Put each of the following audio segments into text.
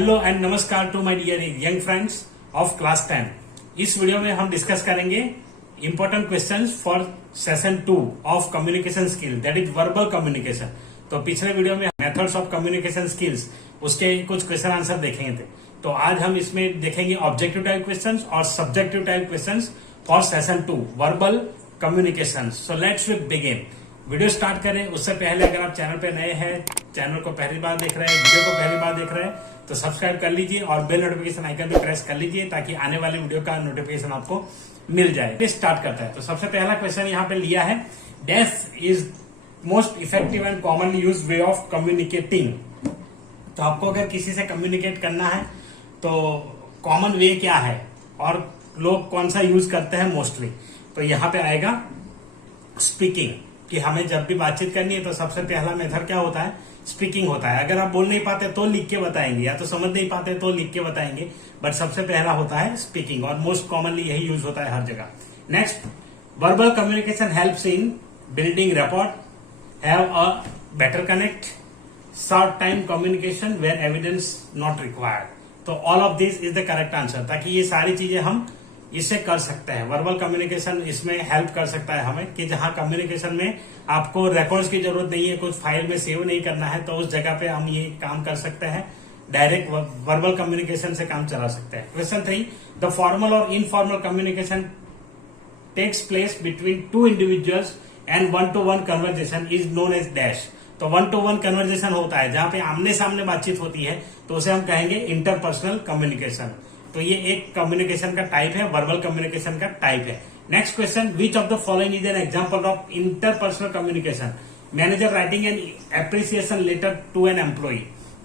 Hello and नमस्कार to my dear young friends of class 10। इस video में हम डिस्कस करेंगे important questions for session 2 of communication skill, that is verbal communication. तो पिछले video में मेथड्स ऑफ कम्युनिकेशन स्किल्स उसके कुछ क्वेश्चन आंसर देखेंगे थे। तो आज हम इसमें देखेंगे ऑब्जेक्टिव टाइप क्वेश्चंस और subjective type questions for session 2 verbal communication. So let's begin. Video start करें उससे पहले अगर आप चैनल पे नए हैं, चैनल को पहली बार देख रहे हैं, वीडियो को पहली बार देख रहे हैं तो सब्सक्राइब कर लीजिए और बेल नोटिफिकेशन आइकन भी प्रेस कर लीजिए ताकि आने वाले वीडियो का नोटिफिकेशन आपको मिल जाए। स्टार्ट करता है। तो सबसे पहला क्वेश्चन यहाँ पे लिया है, dash is most effective and commonly use way of communicating. तो आपको अगर किसी से कम्युनिकेट करना है तो कॉमन वे क्या है और लोग कौन सा यूज करते हैं मोस्टली। तो यहाँ पे आएगा स्पीकिंग, कि हमें जब भी बातचीत करनी है तो सबसे पहला मेथड क्या होता है, स्पीकिंग होता है। अगर आप बोल नहीं पाते तो लिख के बताएंगे, या तो समझ नहीं पाते तो लिख के बताएंगे, बट सबसे पहला होता है स्पीकिंग और मोस्ट कॉमनली यही यूज होता है हर जगह। Next, verbal communication helps in building rapport, have a better connect, short time communication where evidence not required. तो all of this is the correct answer, ताकि ये सारी चीजें हम इससे कर सकते हैं। वर्बल कम्युनिकेशन इसमें हेल्प कर सकता है हमें, कि जहां कम्युनिकेशन में आपको रिकॉर्ड्स की जरूरत नहीं है, कुछ फाइल में सेव नहीं करना है, तो उस जगह पे हम ये काम कर सकते हैं, डायरेक्ट वर्बल कम्युनिकेशन से काम चला सकते हैं। क्वेश्चन 3, द फॉर्मल और informal communication takes place between two individuals and one to one conversation is known as dash. तो वन टू वन कन्वर्जेशन होता है जहां पे आमने सामने बातचीत होती है, तो उसे हम कहेंगे इंटरपर्सनल कम्युनिकेशन। तो ये एक कम्युनिकेशन का टाइप है, वर्बल कम्युनिकेशन का टाइप है। Next question, which of the following is an example of interpersonal communication, manager writing an appreciation letter to an employee.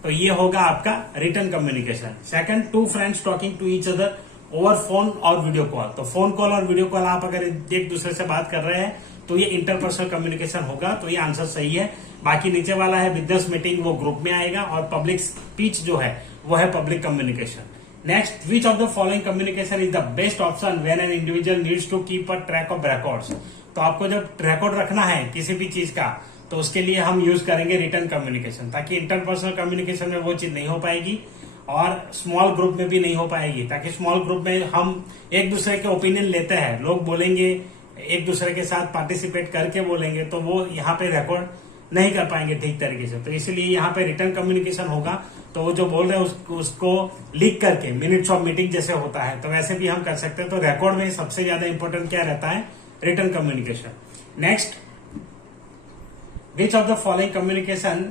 तो ये होगा आपका written communication. Second, two friends talking to each other over phone और video call. तो phone call और video call आप अगर एक दूसरे से बात कर रहे हैं तो ये इंटरपर्सनल कम्युनिकेशन होगा। तो ये आंसर सही है। बाकी नीचे वाला है बिजनेस मीटिंग, वो ग्रुप में आएगा, और पब्लिक स्पीच जो है वो है public communication. Next, which of the following communication is the best option when an individual needs to keep a track of records? तो आपको जब रिकॉर्ड रखना है किसी भी चीज का तो उसके लिए हम यूज करेंगे रिटन कम्युनिकेशन, ताकि इंटरपर्सनल कम्युनिकेशन में वो चीज नहीं हो पाएगी और स्मॉल ग्रुप में भी नहीं हो पाएगी। ताकि स्मॉल ग्रुप में हम एक दूसरे के ओपिनियन लेते हैं, लोग बोलेंगे एक दूसरे के साथ पार्टिसिपेट करके बोलेंगे, तो वो यहाँ पे रिकॉर्ड नहीं कर पाएंगे ठीक तरीके से। तो इसीलिए यहाँ पे रिटर्न कम्युनिकेशन होगा, तो वो जो बोल रहे हैं उसको लिख करके मिनट्स ऑफ मीटिंग जैसे होता है तो वैसे भी हम कर सकते हैं। तो रिकॉर्ड में सबसे ज्यादा इंपॉर्टेंट क्या रहता है, return communication. Next, which of the following communication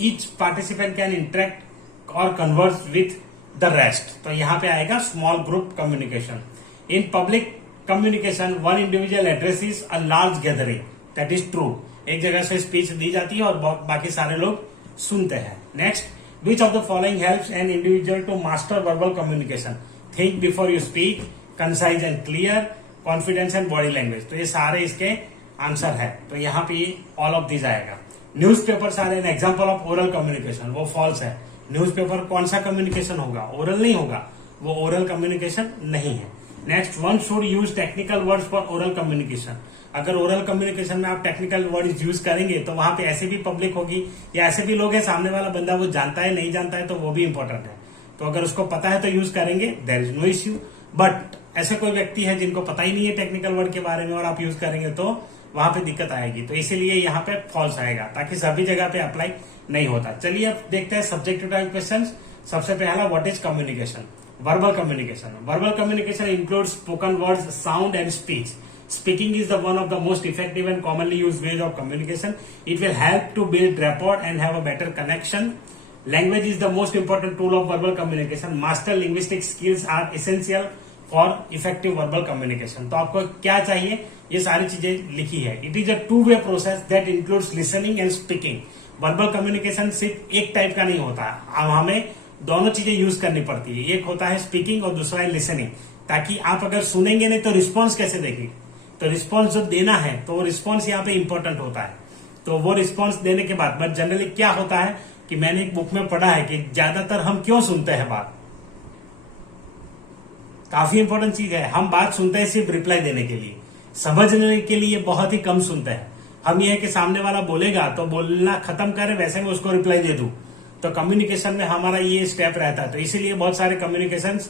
each participant can interact और कन्वर्स विथ द रेस्ट। तो यहाँ पे आएगा small group communication. In public communication one individual addresses a large gathering, that is true. एक जगह से speech दी जाती है और बाकी सारे लोग सुनते हैं। Next, which of the following helps an individual to master verbal communication, think before you speak, concise and clear, confidence and body language. तो ये सारे इसके आंसर है। तो यहाँ पे ऑल ऑफ दिस आएगा। Newspapers are an example of oral communication, वो फॉल्स है। न्यूज पेपर कौन सा कम्युनिकेशन होगा, ओरल नहीं होगा, वो ओरल कम्युनिकेशन नहीं है। Next, one should use technical words for oral communication. अगर ओरल कम्युनिकेशन में आप टेक्निकल वर्ड यूज करेंगे तो वहां पे ऐसे भी पब्लिक होगी या ऐसे भी लोग हैं, सामने वाला बंदा वो जानता है नहीं जानता है, तो वो भी इंपॉर्टेंट है। तो अगर उसको पता है तो यूज करेंगे, there is no issue. But ऐसे कोई व्यक्ति है जिनको पता ही नहीं है टेक्निकल वर्ड के बारे में और आप यूज करेंगे तो वहां पे दिक्कत आएगी। तो इसीलिए यहाँ पे फॉल्स आएगा, ताकि सभी जगह पे अप्लाई नहीं होता। चलिए अब देखते हैं सब्जेक्टिव टाइप क्वेश्चन। सबसे पहला, what is communication, verbal communication. Verbal communication includes spoken words, sound and speech. Speaking is the one of the most effective and commonly used ways of communication. It will help to build rapport and have a better connection. Language is the most important tool of verbal communication. Master linguistic skills are essential for effective verbal communication. तो आपको क्या चाहिए, ये सारी चीजें लिखी है। It is a two-way process that includes listening and speaking. Verbal communication सिर्फ एक टाइप का नहीं होता, अब हमें दोनों चीजें यूज करनी पड़ती है। एक होता है स्पीकिंग और दूसरा है लिसनिंग। ताकि आप अगर सुनेंगे नहीं तो रिस्पॉन्स कैसे देंगे, तो रिस्पॉन्स जो देना है तो वो रिस्पॉन्स यहाँ पे इंपॉर्टेंट होता है। तो वो रिस्पॉन्स देने के बाद, बट जनरली क्या होता है कि मैंने एक बुक में पढ़ा है कि ज्यादातर हम क्यों सुनते हैं बात, काफी इंपॉर्टेंट चीज है। हम बात सुनते हैं सिर्फ रिप्लाई देने के लिए, समझने के लिए बहुत ही कम सुनते हैं। हम ये है कि सामने वाला बोलेगा तो बोलना खत्म करे, वैसे मैं उसको रिप्लाई दे दूं, तो कम्युनिकेशन में हमारा ये स्टेप रहता है। तो इसीलिए बहुत सारे कम्युनिकेशन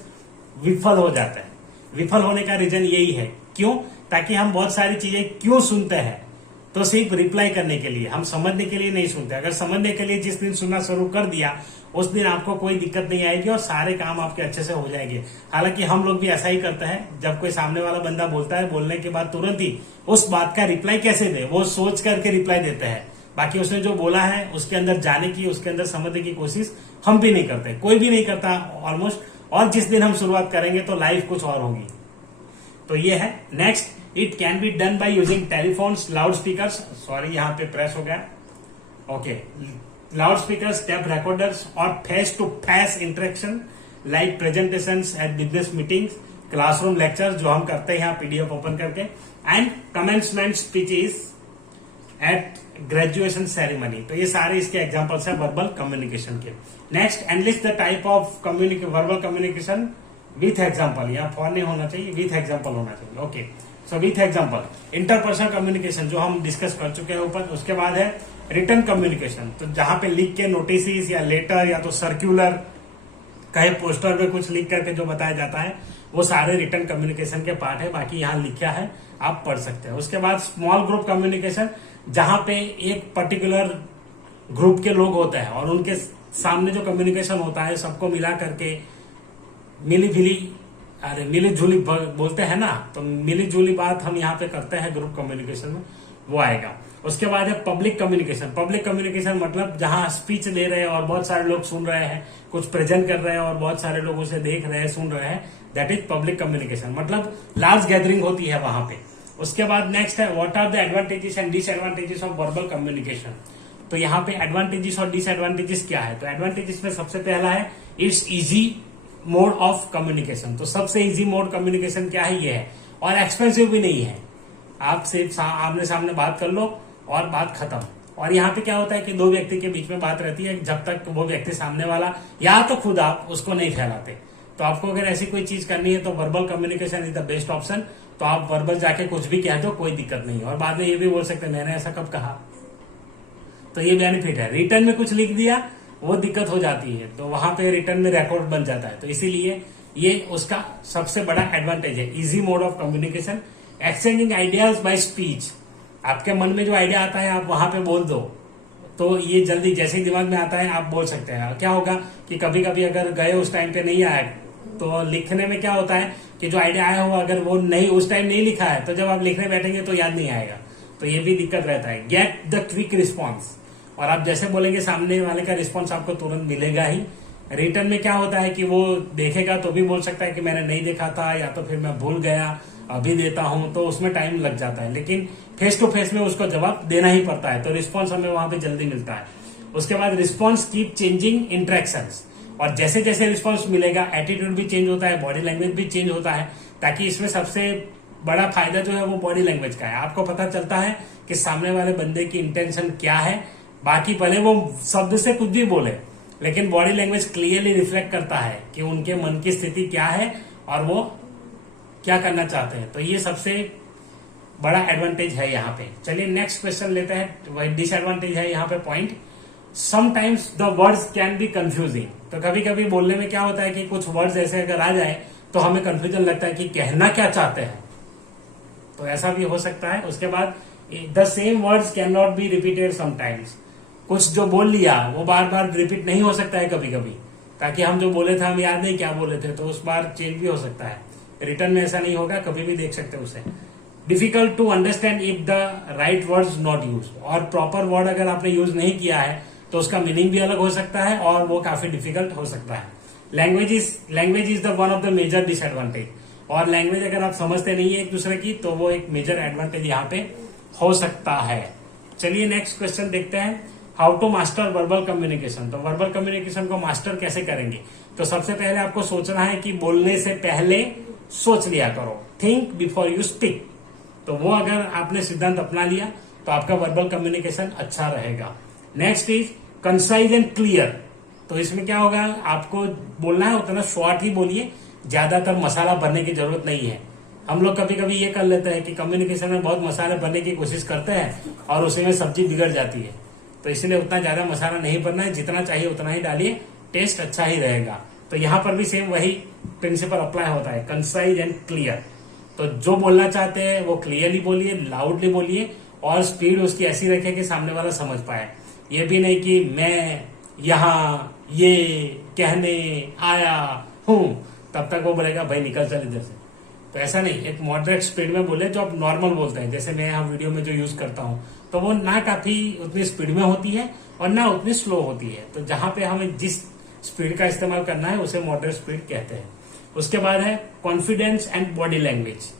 विफल हो जाते हैं। विफल होने का रीजन यही है, क्यों? ताकि हम बहुत सारी चीजें क्यों सुनते हैं, तो सिर्फ रिप्लाई करने के लिए, हम समझने के लिए नहीं सुनते। अगर समझने के लिए जिस दिन सुनना शुरू कर दिया, उस दिन आपको कोई दिक्कत नहीं आएगी और सारे काम आपके अच्छे से हो जाएंगे। हालांकि हम लोग भी ऐसा ही करते हैं, जब कोई सामने वाला बंदा बोलता है, बोलने के बाद तुरंत ही उस बात का रिप्लाई कैसे दे, वो सोच करके रिप्लाई देते हैं। बाकी उसने जो बोला है उसके अंदर जाने की, उसके अंदर समझने की कोशिश हम भी नहीं करते, कोई भी नहीं करता ऑलमोस्ट। और जिस दिन हम शुरुआत करेंगे तो लाइफ कुछ और होगी। तो ये है। Next, it can be done by using telephones, loud speakers, sorry यहाँ पे प्रेस हो गया, okay, loud speakers, tape recorders और face to face interaction like presentations at business meetings, classroom lecture जो हम करते हैं यहाँ पीडीएफ ओपन करके, and commencement speeches at graduation ceremony. तो ये सारे इसके एग्जांपल्स हैं वर्बल कम्युनिकेशन के। Next, enlist the type of verbal communication with example, यहाँ फॉर नहीं होना चाहिए, विथ एग्जांपल होना चाहिए। Okay, so with example, interpersonal communication जो हम डिस्कस कर चुके हैं ऊपर। उसके बाद है रिटन कम्युनिकेशन, तो जहां पे लिख के नोटिस या लेटर या तो सर्क्यूलर कहे पोस्टर में कुछ लिख करके जो बताया जाता है, वो सारे रिटन कम्युनिकेशन के पार्ट है। बाकी यहाँ लिखा है, आप पढ़ सकते हैं। उसके बाद स्मॉल ग्रुप कम्युनिकेशन, जहां पे एक पर्टिकुलर ग्रुप के लोग होते हैं और उनके सामने जो कम्युनिकेशन होता है सबको मिला करके मिली जुली बोलते हैं ना, तो मिली जुली बात हम यहाँ पे करते हैं ग्रुप कम्युनिकेशन में, वो आएगा। उसके बाद है पब्लिक कम्युनिकेशन। पब्लिक कम्युनिकेशन मतलब जहां स्पीच ले रहे हैं और बहुत सारे लोग सुन रहे हैं, कुछ प्रेजेंट कर रहे हैं और बहुत सारे लोग उसे देख रहे हैं, सुन रहे हैं, दैट इज पब्लिक कम्युनिकेशन, मतलब लार्ज गैदरिंग होती है वहां पे। उसके बाद नेक्स्ट है what are the advantages and disadvantages of verbal communication. तो यहाँ पे एडवांटेजेस और डिसएडवांटेजेस क्या है? तो एडवांटेजेस में सबसे पहला है it's easy mode of communication. तो सबसे इजी मोड कम्युनिकेशन क्या है? ये है, और एक्सपेंसिव भी नहीं है। आप सिर्फ आमने सामने बात कर लो और बात खत्म। और यहाँ पे क्या होता है कि दो व्यक्ति के बीच में बात रहती है, जब तक वो व्यक्ति सामने वाला या तो खुद आप उसको नहीं फैलाते। तो आपको अगर ऐसी कोई चीज करनी है तो verbal communication is the best option. तो आप वर्बल जाके कुछ भी कह दो, कोई दिक्कत नहीं है, और बाद में ये भी बोल सकते हैं मैंने ऐसा कब कहा। तो ये बेनिफिट है। रिटर्न में कुछ लिख दिया वो दिक्कत हो जाती है, तो वहां पे रिटर्न में रिकॉर्ड बन जाता है। तो इसीलिए ये उसका सबसे बड़ा एडवांटेज है, easy mode of communication. Exchanging ideas bye speech, आपके मन में जो आइडिया आता है आप वहां पे बोल दो, तो ये जल्दी जैसे ही दिमाग में आता है आप बोल सकते हैं। क्या होगा कि कभी कभी अगर गए उस टाइम पे नहीं आया, तो लिखने में क्या होता है कि जो आइडिया आया हुआ अगर वो नहीं उस टाइम नहीं लिखा है, तो जब आप लिखने बैठेंगे तो याद नहीं आएगा। तो ये भी दिक्कत रहता है। गेट द क्विक रिस्पॉन्स, और आप जैसे बोलेंगे सामने वाले का रिस्पॉन्स आपको तुरंत मिलेगा ही। रिटर्न में क्या होता है कि वो देखेगा तो भी बोल सकता है कि मैंने नहीं देखा था, या तो फिर मैं भूल गया, अभी देता हूं, तो उसमें टाइम लग जाता है। लेकिन फेस टू फेस में उसको जवाब देना ही पड़ता है, तो रिस्पॉन्स हमें वहां पे जल्दी मिलता है। उसके बाद रिस्पॉन्स कीप चेंजिंग इंटरेक्शंस, और जैसे जैसे रिस्पॉन्स मिलेगा एटीट्यूड भी चेंज होता है, बॉडी लैंग्वेज भी चेंज होता है। ताकि इसमें सबसे बड़ा फायदा जो है वो बॉडी लैंग्वेज का है। आपको पता चलता है कि सामने वाले बंदे की इंटेंशन क्या है। बाकी भले वो शब्द से कुछ भी बोले, लेकिन बॉडी लैंग्वेज क्लियरली रिफ्लेक्ट करता है कि उनके मन की स्थिति क्या है और वो क्या करना चाहते हैं। तो ये सबसे बड़ा एडवांटेज है यहाँ पे। चलिए नेक्स्ट क्वेश्चन लेते हैं। वही डिसएडवांटेज है यहाँ पे point, sometimes the words can be confusing. तो कभी कभी बोलने में क्या होता है कि कुछ वर्ड्स ऐसे अगर आ जाए तो हमें कंफ्यूजन लगता है कि कहना क्या चाहते हैं, तो ऐसा भी हो सकता है। उसके बाद the same words can not be repeated sometimes, कुछ जो बोल लिया वो बार बार रिपीट नहीं हो सकता है कभी कभी, ताकि हम जो बोले थे हम याद नहीं क्या बोले थे, तो उस बार चेंज भी हो सकता है। रिटर्न में ऐसा नहीं होगा, कभी भी देख सकते हैं उसे। Difficult to understand if the right words not use, और प्रॉपर वर्ड अगर आपने यूज नहीं किया है तो उसका मीनिंग भी अलग हो सकता है और वो काफी डिफिकल्ट हो सकता है। Language is the one of the major disadvantage, और लैंग्वेज अगर आप समझते नहीं है एक दूसरे की तो वो एक मेजर एडवांटेज यहाँ पे हो सकता है। चलिए नेक्स्ट क्वेश्चन देखते हैं, how to master verbal communication. तो वर्बल कम्युनिकेशन को मास्टर कैसे करेंगे? तो सबसे पहले आपको सोचना है कि बोलने से पहले सोच लिया करो, थिंक बिफोर यू स्पीक। तो वो अगर आपने सिद्धांत अपना लिया तो आपका वर्बल कम्युनिकेशन अच्छा रहेगा। Next is concise and clear. तो इसमें क्या होगा, आपको बोलना है उतना शॉर्ट ही बोलिए, ज्यादातर मसाला भरने की जरूरत नहीं है। हम लोग कभी कभी ये कर लेते हैं कि कम्युनिकेशन में बहुत मसाले भरने की कोशिश करते हैं और उसी में सब्जी बिगड़ जाती है। तो इसलिए उतना ज्यादा मसाला नहीं भरना है, जितना चाहिए उतना ही डालिए, टेस्ट अच्छा ही रहेगा। तो यहाँ पर भी सेम वही प्रिंसिपल अप्लाई होता है, कंसाइज एंड क्लियर। तो जो बोलना चाहते हैं वो क्लियरली बोलिए, लाउडली बोलिए, और स्पीड उसकी ऐसी रखे कि सामने वाला समझ पाए। ये भी नहीं कि मैं यहाँ ये कहने आया हूं, तब तक वो बोलेगा भाई निकल चल इधर से। तो ऐसा नहीं, एक मॉडरेट स्पीड में बोले जो आप नॉर्मल बोलते हैं, जैसे मैं यहाँ वीडियो में जो यूज करता हूँ, तो वो ना काफी उतनी स्पीड में होती है और ना उतनी स्लो होती है। तो जहां पे हमें जिस स्पीड का इस्तेमाल करना है उसे मॉडरेट स्पीड कहते हैं। उसके बाद है कॉन्फिडेंस एंड बॉडी लैंग्वेज।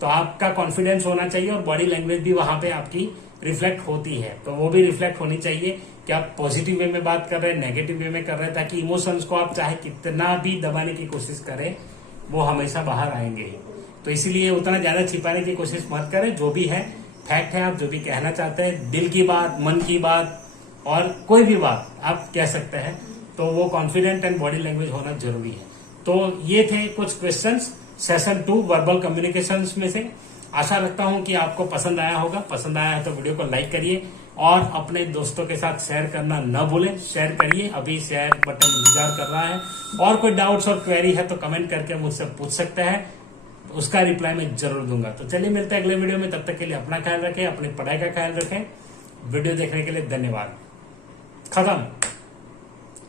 तो आपका कॉन्फिडेंस होना चाहिए और बॉडी लैंग्वेज भी वहां पे आपकी रिफ्लेक्ट होती है, तो वो भी रिफ्लेक्ट होनी चाहिए कि आप पॉजिटिव वे में बात कर रहे हैं, नेगेटिव वे में कर रहे हैं, ताकि इमोशंस को आप चाहे कितना भी दबाने की कोशिश करें वो हमेशा बाहर आएंगे ही। तो इसीलिए उतना ज्यादा छिपाने की कोशिश मत करें, जो भी है फैक्ट है, आप जो भी कहना चाहते हैं, दिल की बात, मन की बात और कोई भी बात आप कह सकते हैं, तो वो कॉन्फिडेंट एंड बॉडी लैंग्वेज होना जरूरी है। तो ये थे कुछ क्वेश्चंस सेशन 2 वर्बल कम्युनिकेशंस में से। आशा रखता हूं कि आपको पसंद आया होगा। पसंद आया है तो वीडियो को लाइक करिए और अपने दोस्तों के साथ शेयर करना न भूलें। शेयर करिए, अभी शेयर बटन इंतजार कर रहा है। और कोई डाउट्स और क्वेरी है तो कमेंट करके मुझसे पूछ सकते हैं, उसका रिप्लाई मैं जरूर दूंगा। तो चलिए मिलते हैं अगले वीडियो में, तब तक के लिए अपना ख्याल रखें, अपनी पढ़ाई का ख्याल रखें। वीडियो देखने के लिए धन्यवाद। खत्म।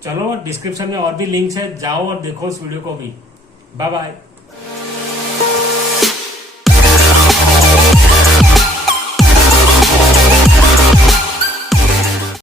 चलो डिस्क्रिप्शन में और भी लिंक्स है, जाओ और देखो उस वीडियो को भी। Bye bye.